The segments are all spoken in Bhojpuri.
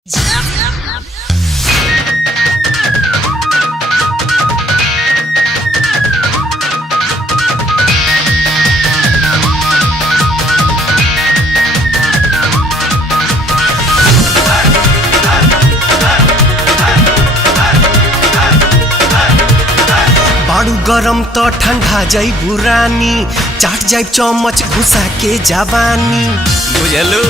बाड़ू गरम तो ठंडा जाइबू रानी, चाट जाइब चम्मच घुसा के जवानी। बुझलू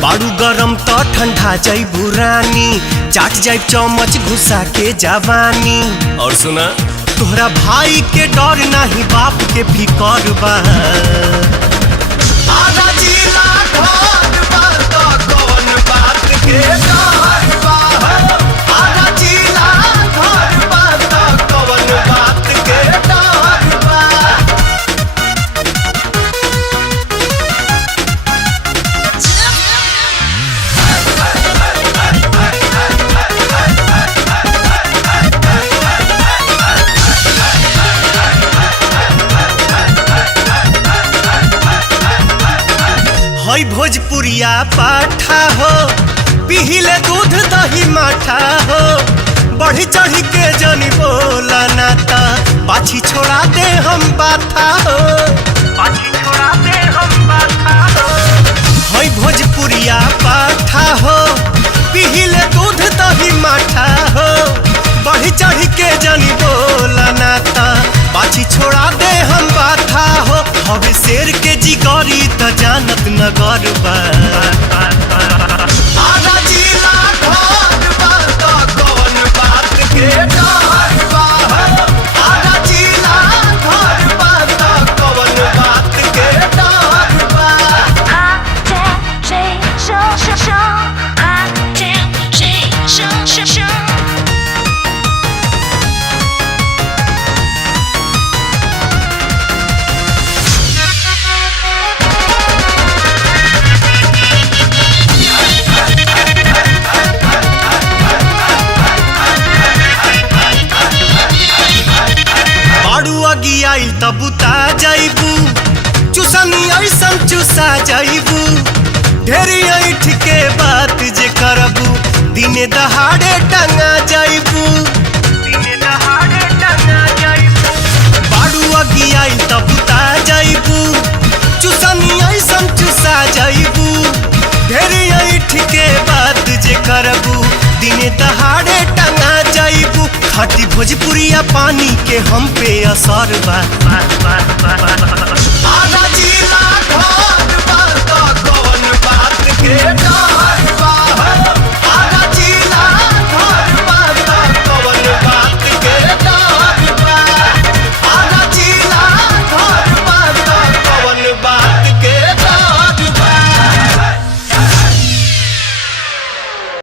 बाड़ू गरम तो ठंडा जाइबू रानी, चाट जाइब चम्मच घुसा के जवानी। और सुना तोहरा भाई के डर नहीं बाप के फिकर बा। आधा जिला घर बा तो कौन बात के डर बा। आधा जिला घर बा तो कौन बात के डर बा। हई भोजपुरिया पाठा हो, पिहिले दूध दही माठा हो। बढ़ी चढ़ी के जनी बोला नाता, पाछी छोड़ा दे हम बाथा हो। पाछी छोड़ा दे हम बाथा हो। हई भोजपुरिया पाठा हो, पिहिले दूध दही माठा हो। बढ़ी चढ़ी के जनी बोला नाता, पाछी छोड़ा दे हम बाथा हो। हवे शेर के जिगरी त जानत नगर बा। आधा जिला घर बा तो कौन बात के डर बा। आधा जिला घर बा तो कौन बात के डर बा। आइल तब बुता जाइबू, चुसनी ऐसन चुसा जाइबू। ढेरी ऐठ के बात जे करबू, दिने दहाड़े टंगा जाइबू। दिने दहाड़े टंगा जाइबू। बाड़ू अगी आइल तब बुता जाइबू, चुसनी ऐसन चुसा जाइबू। ढेरी ऐठ के बात जे करबू, दिने दहाड़े टंगा जाइबू। खाटी भोजपुरिया पानी के हम पे असर बा। आधा जिला घर बा तो कौन बात के डर